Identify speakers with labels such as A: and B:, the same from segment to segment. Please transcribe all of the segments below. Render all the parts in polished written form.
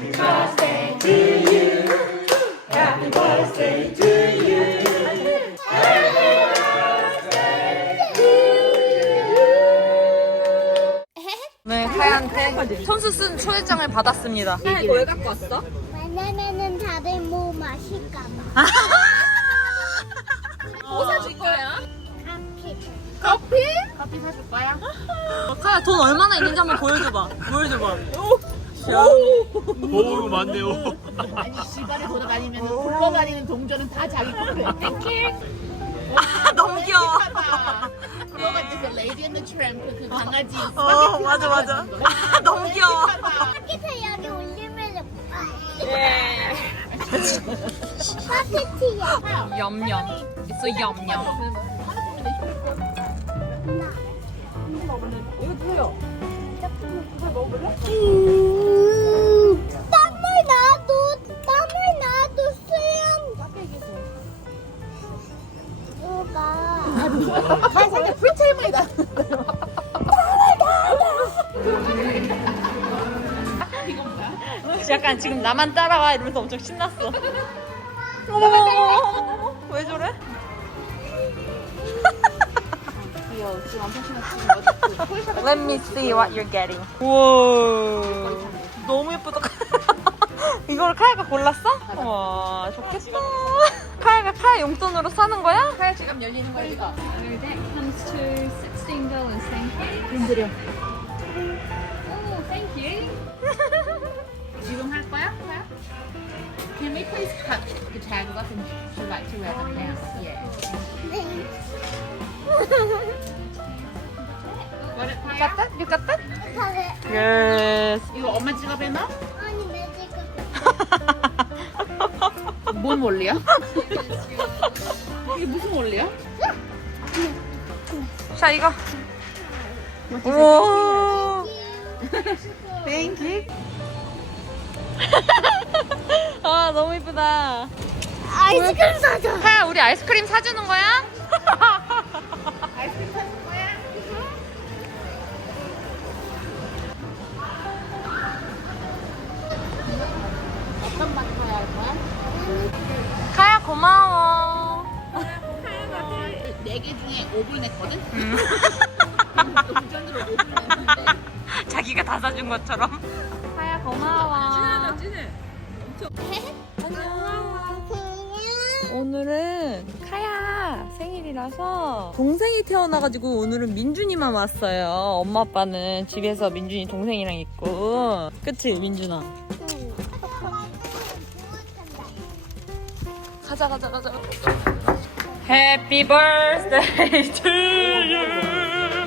A: birthday to you. Happy birthday to you.
B: 네, 카야한테 선수 쓴 초대장을 받았습니다. 카야 이거 왜 갖고 왔어?
C: 왜냐면은 다들 뭐 마실까봐.
B: 뭐 사줄 거야?
C: 커피.
B: 커피 사줄 거야? 카야 돈 얼마나 있는지 한번 보여줘봐. 보여줘봐.
D: 오, 이거 많네요.
A: 아니 시간에 돌아다니면 굴러다니는 동전은 다 자기 거래.
B: 너무 귀여워.
A: 그거가 있어. 레이디 앤 더 트램프 그 강아지.
B: 맞아 맞아. 너무 귀여워.
C: 여기서 여기 올리면
B: 예.
C: 파티티야.
B: 얌얌. 있어 얌얌.
C: 땀을 나도 수영. 누가?
A: 살짝 프리타이머이다.
B: 약간 지금 나만 따라와 이러면서 엄청 신났어. 어머머머머머. 왜 저래?
A: 귀여워. 지금 엄청 신났지.
B: Let me see what you're getting. 우와. 너무 예쁘다. 이걸 카야가 골랐어? 와, 좋겠다. 카야가 카야 용돈으로 사는 거야?
A: 카야 지갑 열리는 거야 이거.
E: Our deck comes to $16. Thank you.
A: 힘들여.
E: Oh, thank you.
A: 지금 할 거야? 카야? Can we please cut the tag off and she'd like to wear them now? Yeah. Got it, 카야?
B: You got that?
C: 가게.
B: Yes.
A: 이거 엄마 지갑에 넣어?
C: 아니 매직은.
A: 뭔 원리야? 이게 무슨 원리야?
B: 자, 이거. 우와.
A: Thank you.
B: 아, 너무 예쁘다.
C: 아이스크림 사줘.
B: 카야, 우리 아이스크림 사주는 거야?
A: 아이스크림 사줄 거야? 어떤 맛 카야 할 거야?
B: 카야, 고마워.
A: 카야가 4개 중에 5불 냈거든? 동전으로 5불 냈는데
B: 자기가 다 사준 것처럼. 카야, 고마워. 오늘은 카야 생일이라서 동생이 태어나가지고 오늘은 민준이만 왔어요. 엄마 아빠는 집에서 민준이 동생이랑 있고. 그치 민준아? 가자 가자 가자. Happy birthday to you.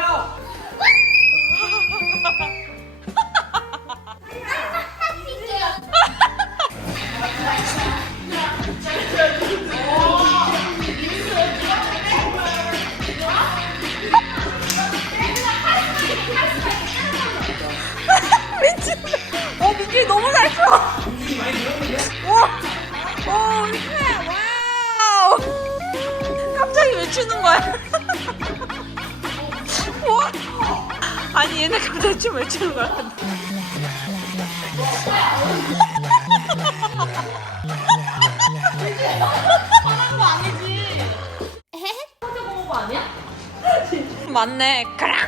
B: 민준이 너무 잘 쳐. 와, 와우. 갑자기 왜 추는 거야? 와. 아니 얘네 갑자기 춤 왜 추는 거야? 맞네. 그랑.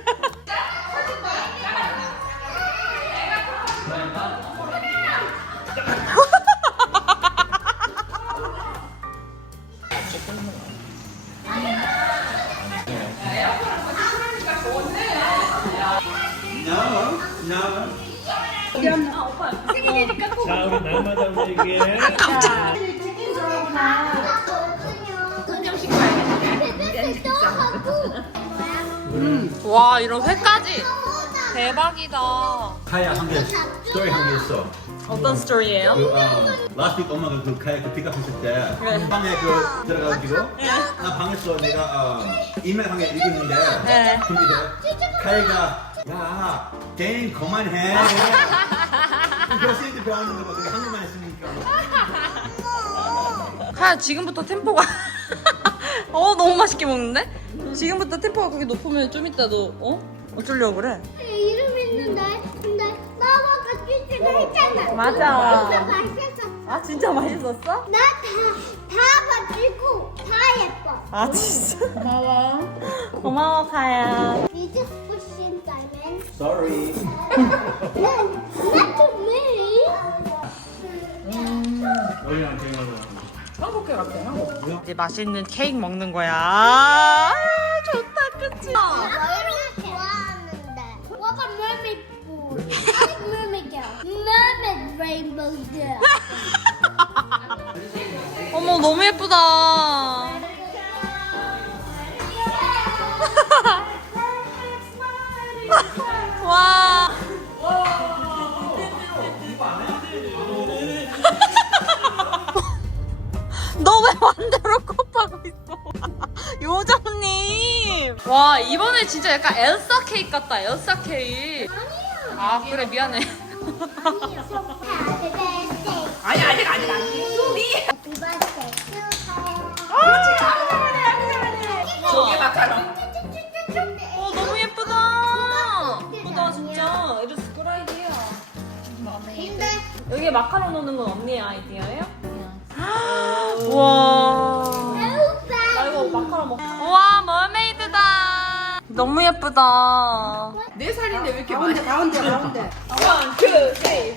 D: 자, 우리 날마다 우리에게
B: 와 이런 회까지 대박이다.
F: 카야 한 개 스토리 한 개 있어.
B: 어떤 스토리예요?
F: 그 last week 엄마가 그 카야 그 픽업했을 때
B: 네.
F: 방에 그 들어가가지고 나 방에서 내가 이메일 한 개 읽었는데
B: 네.
F: 근데 카야가 야 게임 그만해. 교수님들 배웠는데 뭐 그게 한국만 했으니까.
B: 카야 지금부터 템포가 너무 맛있게 먹는데? 지금부터 템포가 그렇게 높으면 좀 이따 너 어쩌려고 그래?
C: 이름 있는데 근데 나가 같이 했잖아.
B: 맞아.
C: 맛있었어.
B: 아 진짜 맛있었어?
C: 나다 가지고 다 예뻐.
B: 아 진짜.
A: 고마워.
B: 고마워 카야.
C: You just push in diamond.
F: Sorry.
C: Not to me.
D: 너희랑 대화가.
B: 이제 맛있는 케이크 먹는 거야. 아, 좋다 그치?
C: 이런 좋아하는데. What about mermaid food? I like mermaid girl. Mermaid rainbow girl.
B: 어머 너무 예쁘다. 와. 너 왜 반대로 kop하고 있어? 요정님. 와 이번에 진짜 약간 엘사 케이크 같다. 엘사 케이크. 아 그래 미안해.
C: Happy birthday.
B: 아니 아직 소리.
C: Happy birthday to
B: 저게 마카롱.
C: her.
B: 너무 예쁘다. 예쁘다 진짜. It is good idea.
C: 근데
B: 여기에 마카롱 넣는 건 언니의 아이디어예요? 우와. 나 이거 마카롱 먹. 우와 머메이드다. 너무 예쁘다.
A: 4살인데 왜 이렇게 많이?
G: 가운데.
B: One, two, three.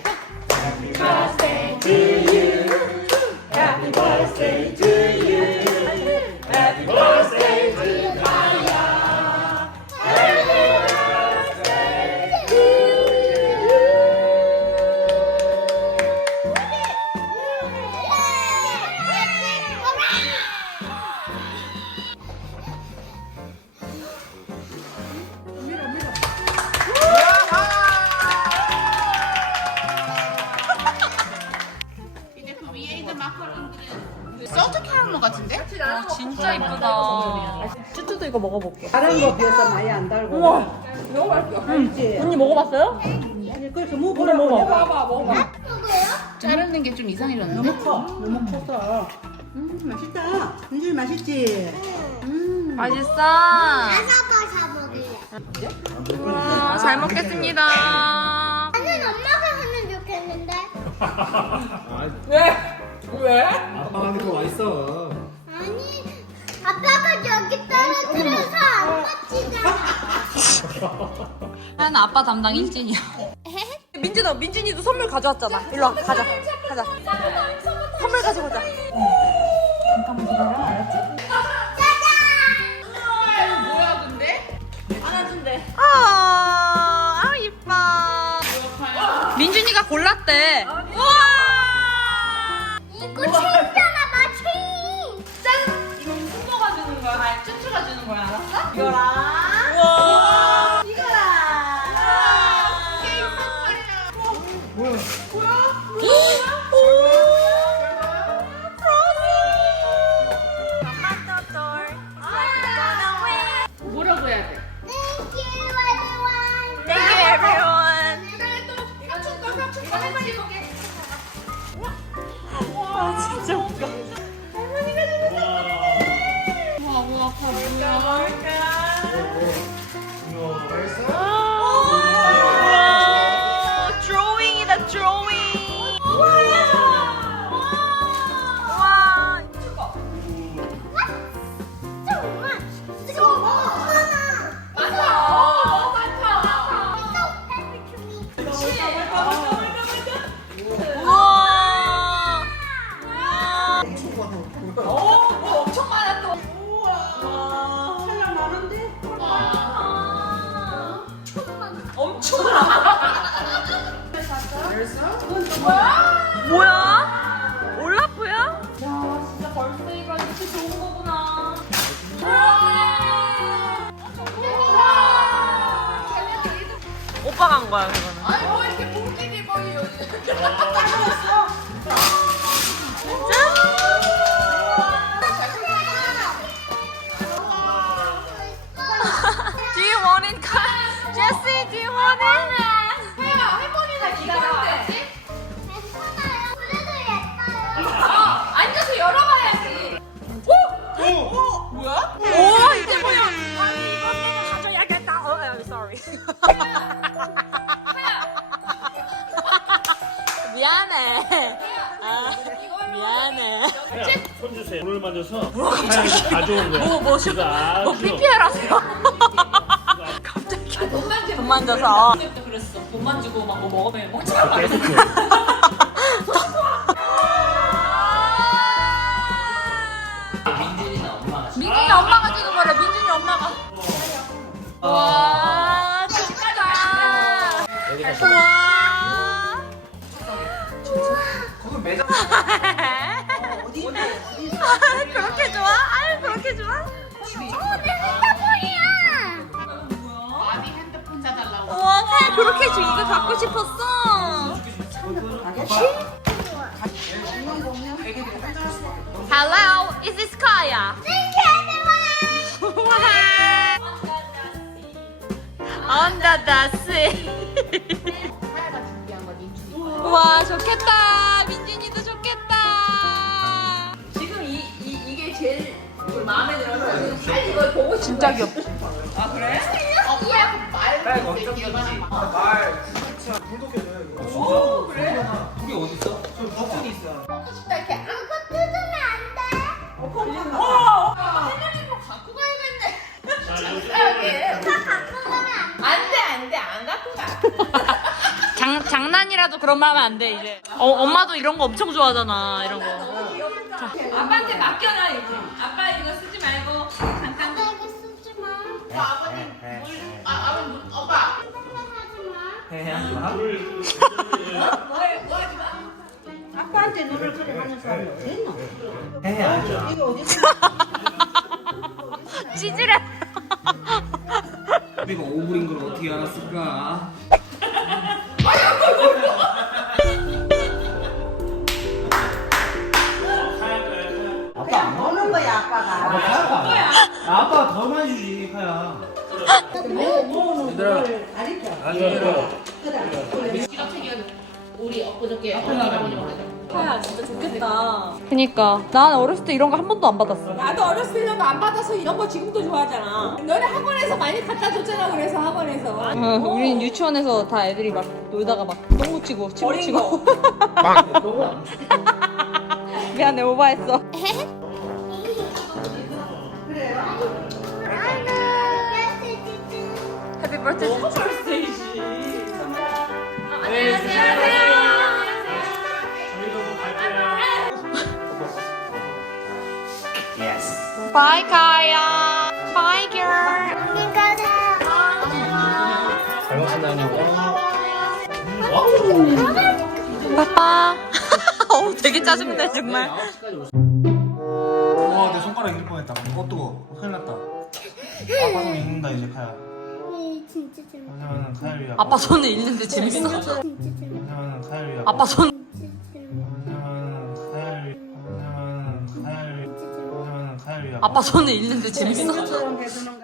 A: 이제 그 위에 있는 마카롱들은 소트 캐러멜 같은데?
B: 진짜 이쁘다. 쭈쭈도 이거 먹어볼게.
G: 다른 거 비해서 많이 안 달고.
B: 너무 맛있어.
G: 알지?
B: 언니 먹어봤어요?
G: 아니 그래서 먹어보라고
B: 먹어.
G: 내가.
A: 자르는 게 좀 이상해졌는데?
G: 너무 커서. 맛있다. 은준이 맛있지?
B: 맛있어.
C: 바사바사 먹을래.
B: 와, 잘 먹겠습니다.
C: 나는 엄마가 하면 좋겠는데.
F: 아빠가 하는 거 맛있어.
C: 아니, 아빠가 여기 떨어뜨려서 안 맞히잖아.
B: 나는 아빠 담당 일진이야. 민진이도 선물 가져왔잖아. 일로 와, 가자. 선물 가지고 오자.
A: 뭐야 근데?
B: 안아준대. 아, 이뻐. 민준이가 골랐대. 우와!
C: 이거 체인잖아, 나 체인.
B: 이건 춤버가 주는 거야. 아니, 쭈쭈가 주는 거야. 알았어? 이거랑. 우와! 이거랑.
A: 뭐라고 해야 돼?
C: Thank you, everyone.
B: Thank you, everyone. 와, 진짜 웃겨.
A: 우와 우와 다 뭐야?
B: 드로잉이다, 드로잉. 와, 이거.
C: So much. So much.
B: 우와. 엄청 많아 또. 우와.
G: 찰랑 많은데?
B: 엄청 많아. 뭐야? 올라프야? 야, 진짜 벌스데이가 이렇게 좋은 거구나. 오빠가 한 거야, 그거는.
A: 아니 뭐 이렇게 뭉치게 보여?
C: Do
B: you want it? Jessie, do you want it?
A: 할머니는 기가 나왔지?
C: 괜찮아요. 그래도 예뻐요.
A: 앉아서 열어봐야지.
B: 오, 이게 뭐야? 아니, 이거 내가 가져야겠다. I'm sorry. 미안해. 아, 미안해.
D: 손 주세요. 손을 만져서 하얀 가져온 거야.
B: 뭐
D: 이거 아주
B: 뭐 PPL 하세요? 갑자기 돈 만져서. 그랬어. 돈 만지고 막 뭐 먹으면 먹지 마.
D: 계속 줘.
B: 민준이 엄마가 찍은 거래. 민준이 엄마가. 와, 진짜. 와.
F: 거기 매장.
B: 그렇게 좋아? 아유, 그렇게 좋아?
C: 내 핸드폰이야.
A: 아니 핸드폰 사달라고.
B: 와, 카야 그렇게 줘. 이거 갖고 싶었어. Hello, is this Kaya? Under the sea.
A: 하야가 준비한 거 민준이.
B: 와, 좋겠다. 민준이도 좋겠다. 지금 이게 제일 마음에 들어서 빨리 이걸 보고 진짜 귀엽다. 아, 그래?
A: 엄마야 말 진짜 기억나.
F: 말 진짜 불독해줘요 이거. 오 그래? 그게 어디 있어? 저 버튼이 있어.
A: 싶다 이렇게.
C: 그거 뜯으면 안 돼.
A: 할머니 거 갖고 가야겠네.
C: 다 갖고 가면 안 돼.
A: 안돼 안 갖고 가.
B: 장난이라도 그런 말 하면 안 돼, 이제. 엄마도 이런 거 엄청 좋아하잖아, 이런 거.
E: 아빠한테 맡겨놔 이제. 아빠 이거 쓰지 말고 잠깐.
C: 나 이거 쓰지 마.
A: 아버님 아버님 오빠.
C: 생각하지 마.
G: 아빠한테 눈을 그래 하는 사람이 어디 있노?
F: 해야죠.
G: 이게 어디 있어?
B: 찌질해.
F: 내가 오브린 걸 어떻게 알았을까? 아빠 안 먹어?
G: 보는 거야 아빠가.
F: 아빠가 더 많이 주지 카야. 얘들아.
G: 가르쳐.
A: 지갑책이 우리 엊그저께 어머니 먹었어.
E: 카야 진짜 좋겠다.
B: 그니까. 난 어렸을 때 이런 거 한 번도 안 받았어.
E: 나도 어렸을 때 이런 거 안 받아서 이런 거 지금도 좋아하잖아. 너네 학원에서 많이 갖다 줬잖아. 그래서 학원에서.
B: 우린 유치원에서 다 애들이 막 놀다가 막 똥 묻히고 침
E: 어린
B: 묻히고. 미안해, 오버했어. 해피 버스데이. 바이 카야. 바이 걸.
F: 잘 먹었나요?
B: 빠빠. 어우, 되게 짜증내, 정말.
F: 와, 내 손가락 익을 뻔했다. 뜨거. 큰일 났다. 아빠 손 익는다 이제 카야.
C: 진짜 재밌어.
F: 왜냐면 카야리
B: 아빠 손을 잃는데 재밌어?
C: 진짜 재밌어.
F: 왜냐면 카야리
B: 아빠 손.
C: 진짜 재밌어.
F: 왜냐면 카야리
B: 아빠 손을 잃는데 재밌어?
G: 처럼 해주는